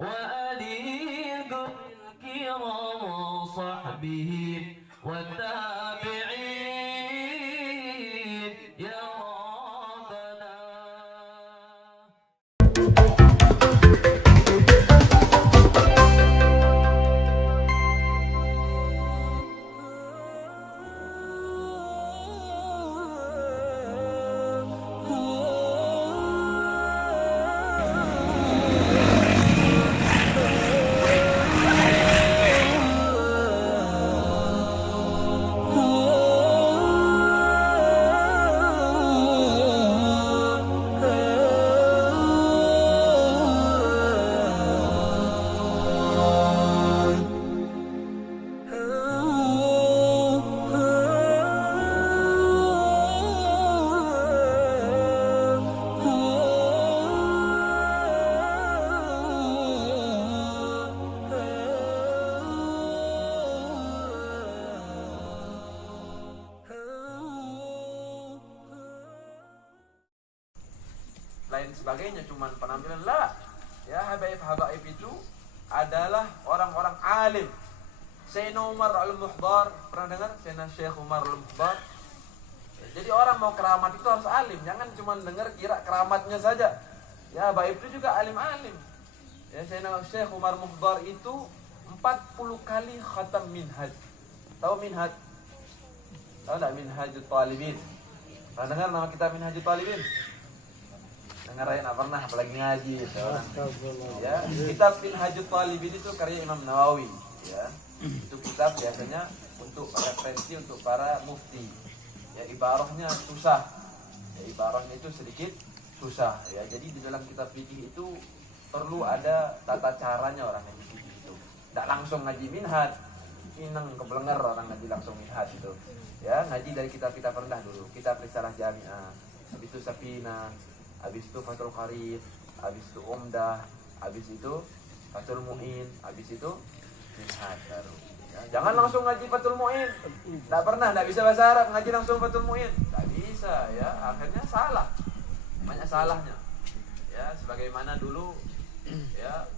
وآله الكرام وصحبه والتابعين يا ربنا. Lain sebagainya, cuman penampilan lah. Ya, habaib itu adalah orang-orang alim. Sayyidina Umar al-Muhdar, pernah dengar? Sayyidina Syekh Umar al-Muhdar. Jadi orang mau keramat itu harus alim, jangan cuma dengar kira keramatnya saja. Ya, habaib itu juga alim-alim. Ya, Sayyidina Syekh Umar Muhdar itu 40 kali khatam minhaj. Tahu minhaj? Tahu enggak Minhajut Talibin? Pernah dengar nama kitab Minhajut Talibin? Dengerin, apa pernah, apalagi ngaji ya. Kitab Minhajut Talibin itu karya Imam Nawawi ya. Itu kitab biasanya untuk referensi untuk para mufti ya. Ibarahnya susah ya, ibarahnya itu sedikit susah ya. Jadi di dalam kitab fikih itu perlu ada tata caranya orang ngaji fikih itu. Tidak langsung ngaji minhaj, ineng kebelenger orang ngaji langsung minhaj itu ya. Ngaji dari kitab-kitab rendah dulu, kitab Risalah Jami'ah, habis itu Safina, habis itu Fathul Qarib, habis itu Umdah, habis itu Fathul Mu'in, habis itu Minhaj baru. Ya, jangan langsung ngaji Fathul Mu'in. Tidak pernah, tidak bisa bahasa Arab, ngaji langsung Fathul Mu'in. Tidak bisa ya, akhirnya salah. Banyak salahnya. Ya, sebagaimana dulu ya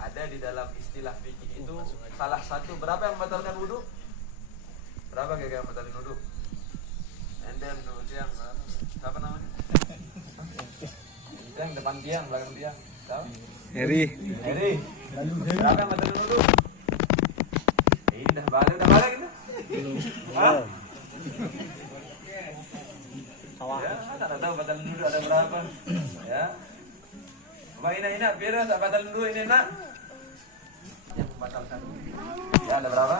ada di dalam istilah fikih itu salah satu, berapa yang membatalkan wudu? Berapa kira-kira yang membatalkan wudu? Enden dulu siang, siapa namanya? Yang depan tiang, belakang tiang. Tahu? Heri. Berapa yang batalkan wudu? Ini udah balik kita. Hah? Ya, tak tahu batalkan wudu ada berapa. Ya. Coba ini biar tak batalkan wudu ini nak. Yang membatalkan wudu. Ya, ada berapa?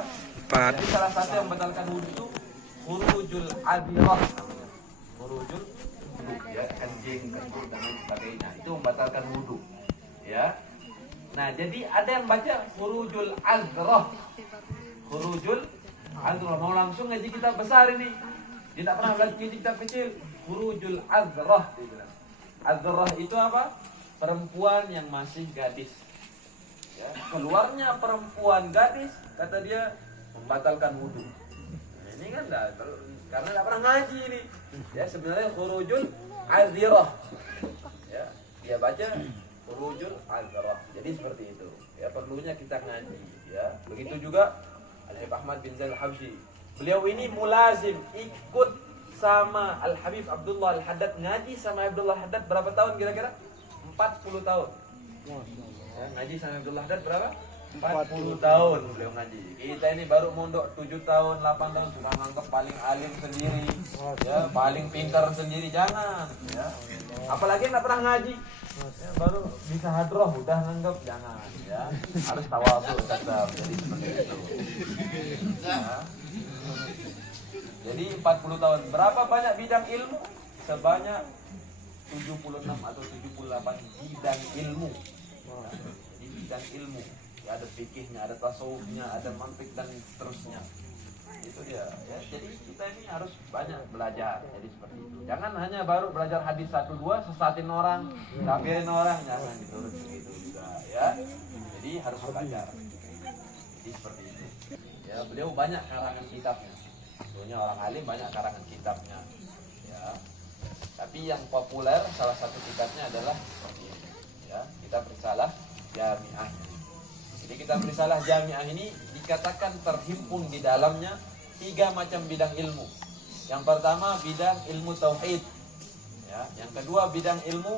4. Jadi salah satu yang membatalkan wudu itu khurujul adhirah namanya. Khurujul ya, kencing, kentut dan lain sebagainya, itu membatalkan wudu ya. Nah, jadi ada yang baca khurujul azrah. Khurujul azrah, mau langsung ngaji kitab besar ini, dia tak pernah belajar kitab kecil. Khurujul azrah dibilang. Azrah itu apa? Perempuan yang masih gadis ya. Keluarnya perempuan gadis, kata dia membatalkan wudu. Nah, ini kan enggak, karena tidak pernah ngaji ini ya. Sebenarnya khurujul azirah ya, dia baca khurujul azirah. Jadi seperti itu ya, perlunya kita ngaji ya. Begitu juga Al-Habib Ahmad bin Zaid Al-Habsyi, beliau ini mulazim, ikut sama Al-Habib Abdullah Al-Haddad, ngaji sama Abdullah Al-Haddad berapa tahun kira-kira? 40 tahun ya, ngaji sama Abdullah Al-Haddad berapa? 40 tahun beliau ngaji. Kita ini baru mondok 7 tahun, 8 tahun, cuma nganggap paling alim sendiri ya, paling pintar sendiri. Jangan ya. Apalagi nggak pernah ngaji ya, baru bisa hadroh udah nganggap. Jangan ya, harus tawadhu tetap. Jadi seperti itu ya. Jadi 40 tahun, berapa banyak bidang ilmu? Sebanyak 76 atau 78 bidang ilmu ya, di bidang ilmu. Ada fikihnya, ada tasawufnya, ada mantik dan seterusnya. Itu dia ya. Jadi kita ini harus banyak belajar. Jadi seperti itu. Jangan hanya baru belajar hadis 1 2 sesatin orang, kafirin orang, jangan diturut begitu juga ya. Jadi harus belajar. Jadi seperti itu. Ya, beliau banyak karangan kitabnya. Tentunya orang alim banyak karangan kitabnya. Ya. Tapi yang populer salah satu kitabnya adalah seperti ini. Ya, kitab Risalah kitab risalah jamiah ini dikatakan terhimpun di dalamnya 3 macam bidang ilmu. Yang pertama bidang ilmu tauhid, ya. Yang kedua bidang ilmu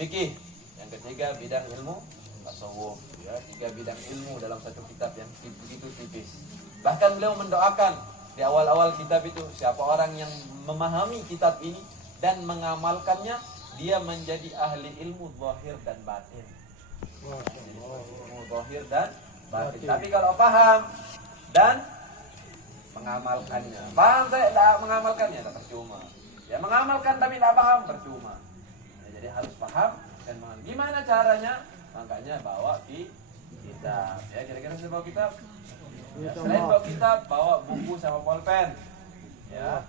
fikih. Yang ketiga bidang ilmu tasawuf. Ya, 3 bidang ilmu dalam satu kitab yang begitu tipis. Bahkan beliau mendoakan di awal-awal kitab itu, siapa orang yang memahami kitab ini dan mengamalkannya, dia menjadi ahli ilmu zahir dan batin. Ilmu zahir dan batin. Tapi kalau paham dan mengamalkannya, paham saya tidak mengamalkannya, tak percuma. Ya, mengamalkan tapi tidak paham, percuma. Ya, jadi harus paham dan mengamalkan. Gimana caranya? Makanya bawa kitab. Ya, kira-kira saya bawa kitab. Ya, selain bawa kitab, bawa buku sama pulpen. Ya,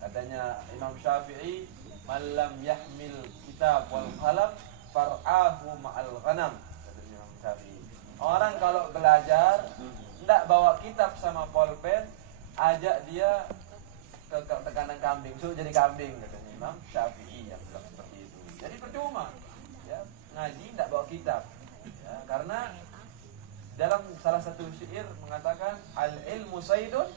katanya Imam Syafi'i, "Man lam yahmil kitab wal qalam far'ahu ma'al ghanam." Katanya Imam Syafi'i. Orang kalau belajar tidak bawa kitab sama pulpen, ajak dia ke kandang kambing, suruh jadi kambing, katanya Imam Syafi'i yang bilang seperti itu. Jadi percuma. Ya, ngaji tidak bawa kitab. Ya, karena dalam salah satu syair mengatakan al-ilmu saydun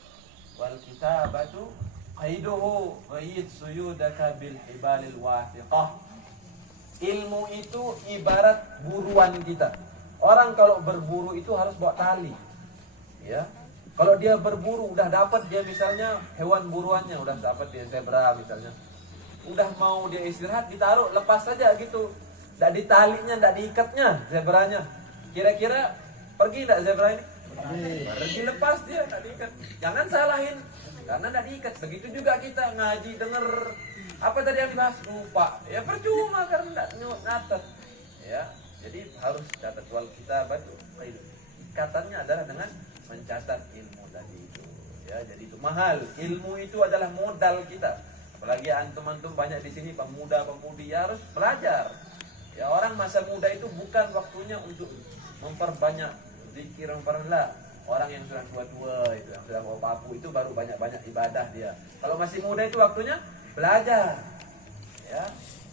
wal kitabatu qaiduhu ghayyid suyudaka bil hibalil wathiqah. Ilmu itu ibarat buruan kita. Orang kalau berburu itu harus bawa tali. Ya. Kalau dia berburu udah dapat dia misalnya hewan buruannya, udah dapat dia zebra misalnya. Udah mau dia istirahat ditaruh, lepas saja gitu. Enggak ditalinya, enggak diikatnya zebranya. Kira-kira pergi enggak zebra ini? Pergi, lepas dia, enggak diikat. Jangan salahin karena enggak diikat. Begitu juga kita ngaji denger apa tadi yang dibahas lupa. Ya percuma karena enggak nyatet. Ya. Jadi harus catat wal kitabatu qaid. Ikatannya adalah dengan mencatat ilmu tadi itu. Ya, jadi itu mahal. Ilmu itu adalah modal kita. Apalagi antum-antum banyak di sini pemuda-pemudi, ya harus belajar. Ya, orang masa muda itu bukan waktunya untuk memperbanyak zikir, memperlah. Orang yang sudah tua-tua itu, yang sudah bawa papu itu baru banyak-banyak ibadah dia. Kalau masih muda itu waktunya belajar. Ya.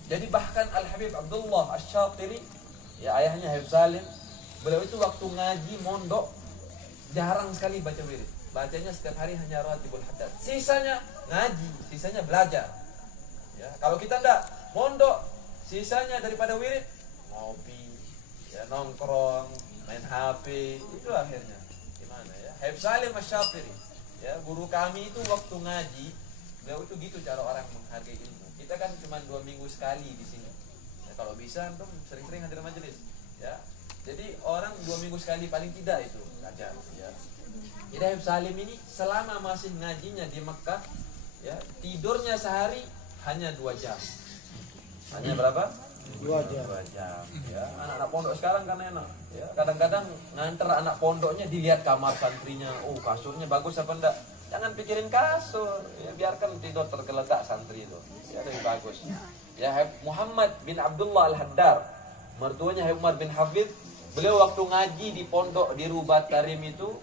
Jadi bahkan Al-Habib Abdullah Asy-Syatiri, ya ayahnya Habib Salim, beliau itu waktu ngaji mondok jarang sekali baca wirid. Bacanya setiap hari hanya Ratibul Haddad. Sisanya ngaji, sisanya belajar. Ya, kalau kita enggak mondok, sisanya daripada wirid ngopi, ya nongkrong, main HP, itu akhirnya gimana ya? Habib Salim Asy-Syatiri, ya guru kami itu waktu ngaji, beliau itu gitu cara orang menghargai ilmu. Kita kan cuma 2 minggu sekali di sini. Ya, kalau bisa antum sering-sering hadir majelis, ya. Jadi orang 2 minggu sekali paling tidak itu belajar, ya. Jadi Habib Salim ini selama masih ngajinya di Mekah, ya tidurnya sehari hanya 2 jam. Hanya berapa? 2 jam. 2 jam. Ya, anak-anak pondok sekarang kan enak. Ya, kadang-kadang nganter anak pondoknya dilihat kamar santrinya. Oh, kasurnya bagus apa enggak? Jangan pikirin kasur. Ya, biarkan tidur tergeletak santri itu. Ya, lebih bagus. Ya, Muhammad bin Abdullah Al-Haddar, mertuanya Habib Umar bin Hafidh, beliau waktu ngaji di pondok di Rubat Karim itu,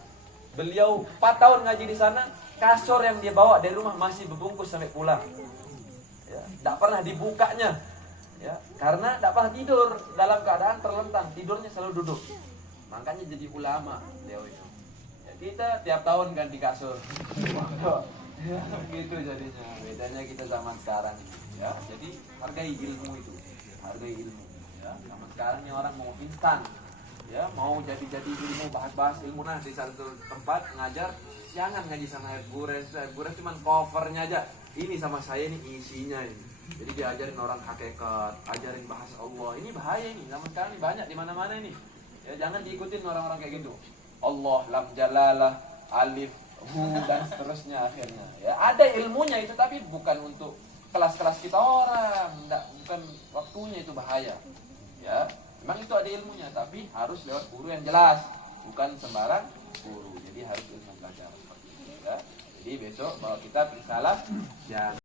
beliau 4 tahun ngaji di sana, kasur yang dia bawa dari rumah masih berbungkus sampai pulang. Ya, tidak pernah dibukanya. Ya, karena tidak pernah tidur dalam keadaan terlentang, tidurnya selalu duduk. Makanya jadi ulama beliau itu. Ya, kita tiap tahun ganti kasur. Ya, gitu jadinya. Bedanya kita zaman sekarang. Ya, jadi hargai ilmu itu. Hargai ilmu. Ya, zaman sekarang ini orang mau instan. Ya, mau jadi ilmu, bahas-bahas ilmu nah di satu tempat ngajar, jangan ngaji sama Habib Gures. Habib Gures cuma covernya aja. Ini sama saya ini isinya ini. Jadi diajarin orang hakikat, ajarin bahasa Allah. Ini bahaya ini. Zaman sekarang ini banyak di mana-mana ini. Ya, jangan diikutin orang-orang kayak gitu. Allah, lam jalalah, alif, hu dan seterusnya akhirnya. Ya, ada ilmunya itu tapi bukan untuk kelas-kelas kita orang. Bukan waktunya, itu bahaya. Ya. Memang itu ada ilmunya, tapi harus lewat guru yang jelas, bukan sembarang guru. Jadi harus ilmu belajar seperti itu. Ya. Jadi besok bawa kitab risalah yang